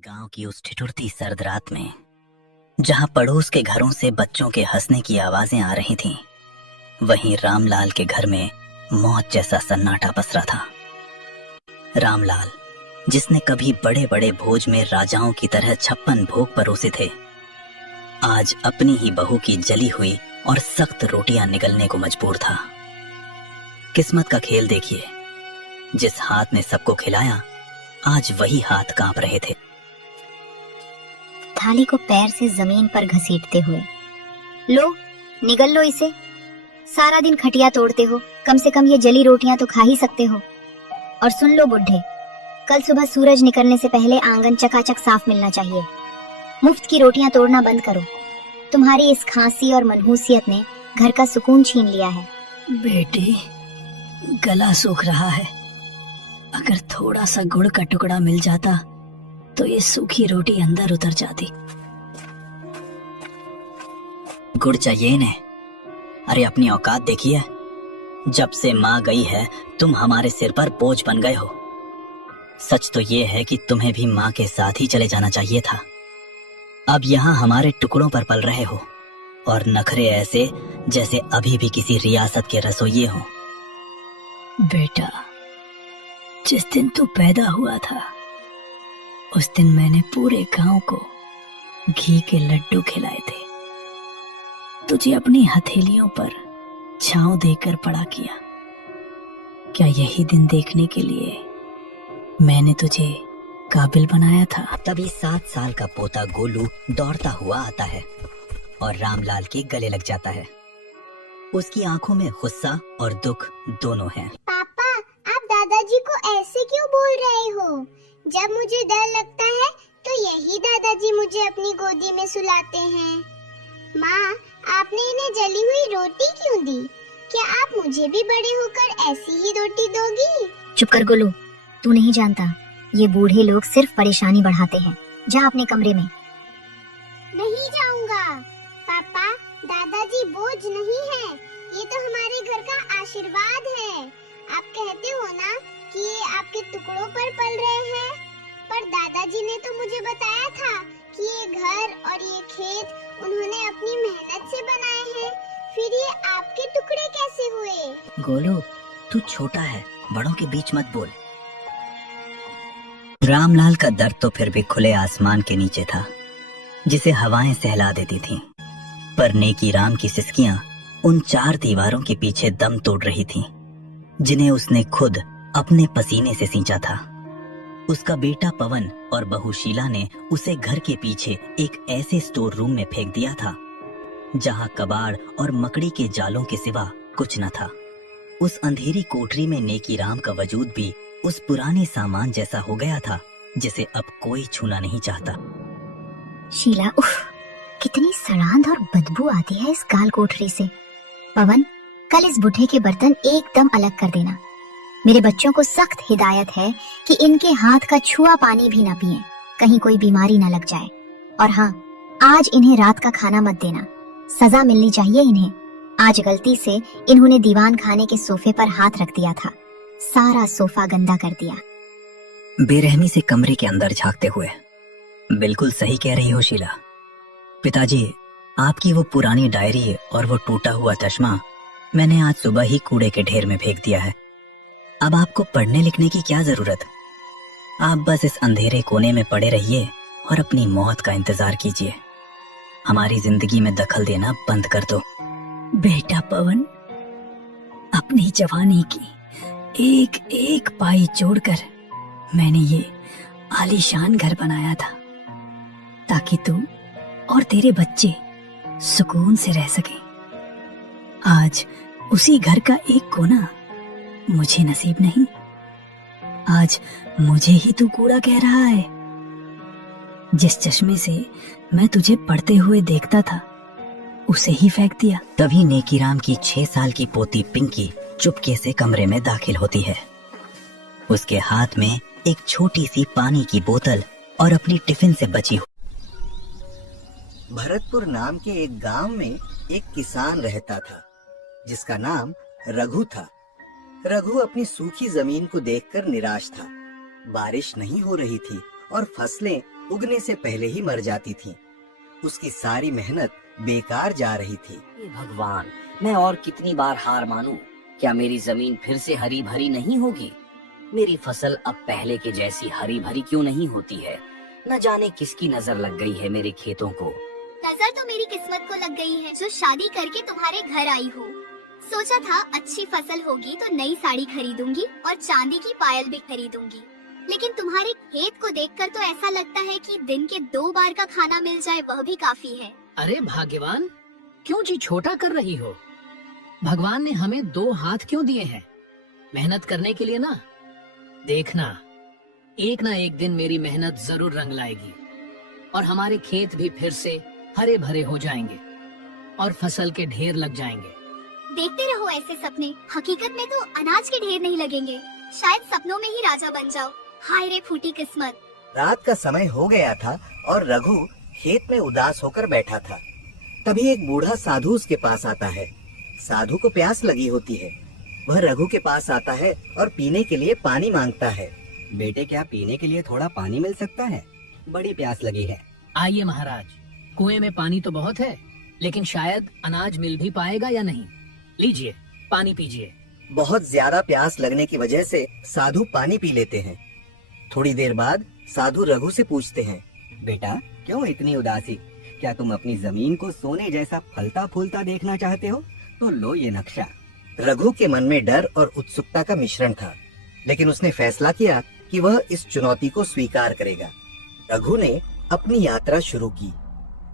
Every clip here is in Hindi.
गांव की उस ठिठुरती सर्द रात में जहां पड़ोस के घरों से बच्चों के हंसने की आवाजें आ रही थीं, वहीं रामलाल के घर में मौत जैसा सन्नाटा पसरा था। रामलाल, जिसने कभी बड़े बड़े भोज में राजाओं की तरह 56 भोग परोसे थे, आज अपनी ही बहू की जली हुई और सख्त रोटियां निगलने को मजबूर था। किस्मत का खेल देखिए, जिस हाथ ने सबको खिलाया, आज वही हाथ कांप रहे थे। थाली को पैर से जमीन पर घसीटते हुए, लो निगल लो इसे। सारा दिन खटिया तोड़ते हो, कम से कम ये जली रोटियां तो खा ही सकते हो। और सुन लो बुढ़े, कल सुबह सूरज निकलने से पहले आंगन चकाचक साफ मिलना चाहिए। मुफ्त की रोटियां तोड़ना बंद करो। तुम्हारी इस खांसी और मनहूसियत ने घर का सुकून छीन लिया है। बेटी, गला सूख रहा है। अगर थोड़ा सा गुड़ का टुकड़ा मिल जाता तो ये सूखी रोटी अंदर उतर जाती। गुड़ चाहिए इन्हें? अरे अपनी औकात देखिए। जब से माँ गई है, तुम हमारे सिर पर बोझ बन गए हो। सच तो ये है कि तुम्हें भी माँ के साथ ही चले जाना चाहिए था। अब यहाँ हमारे टुकड़ों पर पल रहे हो और नखरे ऐसे जैसे अभी भी किसी रियासत के रसोइये हो। बेटा, जिस दिन तू पैदा हुआ था, उस दिन मैंने पूरे गांव को घी के लड्डू खिलाए थे। तुझे अपनी हथेलियों पर छांव देकर बड़ा किया। क्या यही दिन देखने के लिए मैंने तुझे काबिल बनाया था? तभी 7 साल का पोता गोलू दौड़ता हुआ आता है और रामलाल के गले लग जाता है। उसकी आंखों में गुस्सा और दुख दोनों हैं। पापा, आप दादाजी को ऐसे क्यों बोल रहे हो? जब मुझे डर लगता है तो यही दादाजी मुझे अपनी गोदी में सुलाते हैं। माँ, आपने इन्हें जली हुई रोटी क्यों दी? क्या आप मुझे भी बड़े होकर ऐसी ही रोटी दोगी? चुप कर गोलू, तू नहीं जानता, ये बूढ़े लोग सिर्फ परेशानी बढ़ाते हैं। जा अपने कमरे में। नहीं जाऊंगा। पापा, दादाजी बोझ नहीं है, ये तो हमारे घर का आशीर्वाद है। आप कहते हो ना कि ये आपके टुकड़ों पर पल रहे हैं, पर दादाजी ने तो मुझे बताया था कि ये घर और ये खेत उन्होंने अपनी मेहनत से बनाए हैं। फिर ये आपके टुकड़े कैसे हुए? गोलू, तू छोटा है, बड़ों के बीच मत बोल। रामलाल का दर्द तो फिर भी खुले आसमान के नीचे था, जिसे हवाएं सहला देती थीं। पर नेकी राम की सिसकियां उन 4 दीवारों के पीछे दम तोड़ रही थीं, जिन्हें उसने खुद अपने पसीने से सींचा था। उसका बेटा पवन और बहू शीला ने उसे घर के पीछे एक ऐसे स्टोर रूम में फेंक दिया था, जहां कबाड़ और मकड़ी के जालों के सिवा कुछ न था। उस अंधेरी कोठरी में नेकी राम का वजूद भी उस पुराने सामान जैसा हो गया था, जिसे अब कोई छूना नहीं चाहता। शीला, उफ, कितनी सड़ांध और बदबू आती है इस काल कोठरी से। पवन, कल इस बुढ़े के बर्तन एकदम अलग कर देना। मेरे बच्चों को सख्त हिदायत है कि इनके हाथ का छुआ पानी भी ना पिएं, कहीं कोई बीमारी ना लग जाए। और हाँ, आज इन्हें रात का खाना मत देना, सजा मिलनी चाहिए इन्हें। आज गलती से इन्होंने दीवान खाने के सोफे पर हाथ रख दिया था, सारा सोफा गंदा कर दिया। बेरहमी से कमरे के अंदर झांकते हुए, बिल्कुल सही कह रही हो शीला। पिताजी, आपकी वो पुरानी डायरी और वो टूटा हुआ चश्मा मैंने आज सुबह ही कूड़े के ढेर में फेंक दिया है। अब आपको पढ़ने लिखने की क्या जरूरत? आप बस इस अंधेरे कोने में पड़े रहिए और अपनी मौत का इंतजार कीजिए। हमारी जिंदगी में दखल देना बंद कर दो। बेटा पवन, अपनी जवानी की एक एक पाई जोड़कर मैंने ये आलीशान घर बनाया था, ताकि तू और तेरे बच्चे सुकून से रह सकें। आज उसी घर का एक कोना मुझे नसीब नहीं। आज मुझे ही तू कूड़ा कह रहा है। जिस चश्मे से मैं तुझे पढ़ते हुए देखता था, उसे ही फेंक दिया। तभी नेकीराम की 6 साल की पोती पिंकी चुपके से कमरे में दाखिल होती है। उसके हाथ में एक छोटी सी पानी की बोतल और अपनी टिफिन से बची हुई। भरतपुर नाम के एक गांव में एक किसान रहता था, जिसका नाम रघु था। रघु अपनी सूखी जमीन को देखकर निराश था। बारिश नहीं हो रही थी और फसलें उगने से पहले ही मर जाती थीं। उसकी सारी मेहनत बेकार जा रही थी। हे भगवान, मैं और कितनी बार हार मानूं? क्या मेरी जमीन फिर से हरी भरी नहीं होगी? मेरी फसल अब पहले के जैसी हरी भरी क्यों नहीं होती है? न जाने किसकी नजर लग गई है मेरे खेतों को। नजर तो मेरी किस्मत को लग गई है जो शादी करके तुम्हारे घर आई हो। सोचा था अच्छी फसल होगी तो नई साड़ी खरीदूंगी और चांदी की पायल भी खरीदूंगी, लेकिन तुम्हारे खेत को देखकर तो ऐसा लगता है कि दिन के 2 बार का खाना मिल जाए वह भी काफी है। अरे भाग्यवान, क्यों जी छोटा कर रही हो? भगवान ने हमें 2 हाथ क्यों दिए हैं? मेहनत करने के लिए ना। देखना, एक ना एक दिन मेरी मेहनत जरूर रंग लाएगी और हमारे खेत भी फिर से हरे भरे हो जाएंगे और फसल के ढेर लग जाएंगे। देखते रहो ऐसे सपने, हकीकत में तो अनाज के ढेर नहीं लगेंगे। शायद सपनों में ही राजा बन जाओ। हाय रे फूटी किस्मत। रात का समय हो गया था और रघु खेत में उदास होकर बैठा था। तभी एक बूढ़ा साधु उसके पास आता है। साधु को प्यास लगी होती है। वह रघु के पास आता है और पीने के लिए पानी मांगता है। बेटे, क्या पीने के लिए थोड़ा पानी मिल सकता है? बड़ी प्यास लगी है। आइए महाराज, कुएं में पानी तो बहुत है, लेकिन शायद अनाज मिल भी पाएगा या नहीं। लीजिए, पानी पीजिए। बहुत ज्यादा प्यास लगने की वजह से साधु पानी पी लेते हैं। थोड़ी देर बाद साधु रघु से पूछते हैं, बेटा, क्यों इतनी उदासी? क्या तुम अपनी जमीन को सोने जैसा फलता फूलता देखना चाहते हो? तो लो ये नक्शा। रघु के मन में डर और उत्सुकता का मिश्रण था, लेकिन उसने फैसला किया कि वह इस चुनौती को स्वीकार करेगा। रघु ने अपनी यात्रा शुरू की।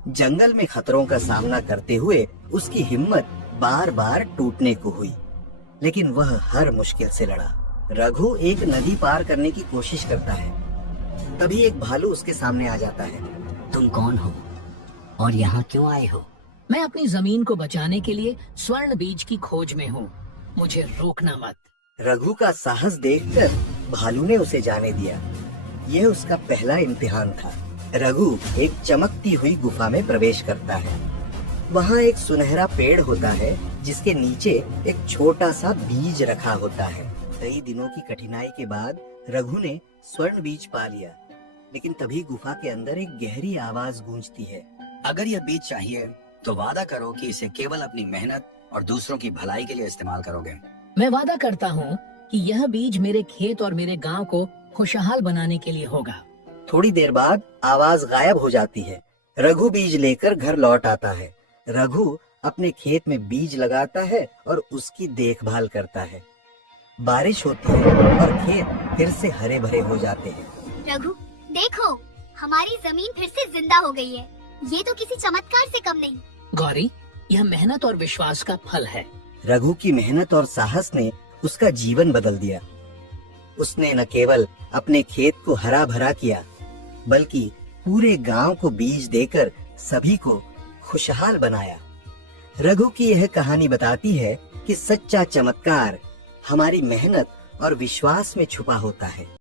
जंगल में खतरों का सामना करते हुए उसकी हिम्मत बार बार टूटने को हुई, लेकिन वह हर मुश्किल से लड़ा। रघु एक नदी पार करने की कोशिश करता है। तभी एक भालू उसके सामने आ जाता है। तुम कौन हो और यहाँ क्यों आए हो? मैं अपनी जमीन को बचाने के लिए स्वर्ण बीज की खोज में हूँ। मुझे रोकना मत। रघु का साहस देखकर भालू ने उसे जाने दिया। यह उसका पहला इम्तिहान था। रघु एक चमकती हुई गुफा में प्रवेश करता है। वहाँ एक सुनहरा पेड़ होता है जिसके नीचे एक छोटा सा बीज रखा होता है। कई दिनों की कठिनाई के बाद रघु ने स्वर्ण बीज पा लिया, लेकिन तभी गुफा के अंदर एक गहरी आवाज गूंजती है। अगर यह बीज चाहिए तो वादा करो कि इसे केवल अपनी मेहनत और दूसरों की भलाई के लिए इस्तेमाल करोगे। मैं वादा करता हूँ कि यह बीज मेरे खेत और मेरे गांव को खुशहाल बनाने के लिए होगा। थोड़ी देर बाद आवाज गायब हो जाती है। रघु बीज लेकर घर लौट आता है। रघु अपने खेत में बीज लगाता है और उसकी देखभाल करता है। बारिश होती है और खेत फिर से हरे भरे हो जाते हैं। रघु, देखो, हमारी जमीन फिर से जिंदा हो गई है। ये तो किसी चमत्कार से कम नहीं। गौरी, यह मेहनत और विश्वास का फल है। रघु की मेहनत और साहस ने उसका जीवन बदल दिया। उसने न केवल अपने खेत को हरा भरा किया, बल्कि पूरे गांव को बीज देकर सभी को खुशहाल बनाया। रघु की यह कहानी बताती है कि सच्चा चमत्कार हमारी मेहनत और विश्वास में छुपा होता है।